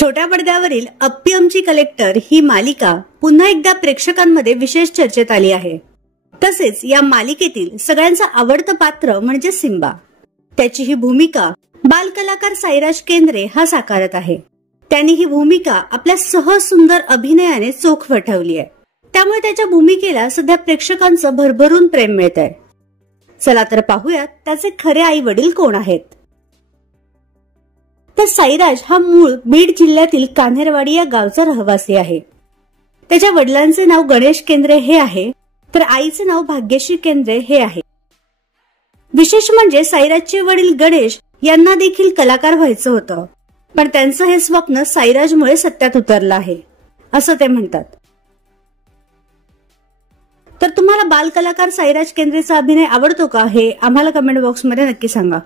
छोट्या पडद्यावरील अप्पी आमची कलेक्टर ही मालिका पुन्हा एकदा प्रेक्षकांमध्ये विशेष चर्चेत आली आहे। तसेच या मालिकेतील सगळ्यांचं आवडतं पात्र म्हणजे सिम्बा। त्याची ही भूमिका बालकलाकार साईराज केंद्रे हा साकारत आहे। त्यांनी ही भूमिका आपल्या सहज सुंदर अभिनयाने चोख वठवली आहे। त्यामुळे त्याच्या भूमिकेला सध्या प्रेक्षकांचं भरभरून प्रेम मिळत आहे। चला तर पाहूयात त्याचे खरे आई वडील कोण आहेत। तर साईराज हा मूळ बीड जिल्ह्यातील कान्हेरवाडी या गावचा रहिवासी आहे। त्याच्या वडिलांचे नाव गणेश केंद्रे हे आहे, तर आईचे नाव भाग्यश्री केंद्रे हे आहे। विशेष म्हणजे साईराजचे वडील गणेश यांना देखील कलाकार व्हायचं होतं, पण त्यांचं हे स्वप्न साईराजमुळे सत्यात उतरलं आहे असं ते म्हणतात। तर तुम्हाला बालकलाकार साईराज केंद्रेचा अभिनय आवडतो का हे आम्हाला कमेंट बॉक्समध्ये नक्की सांगा।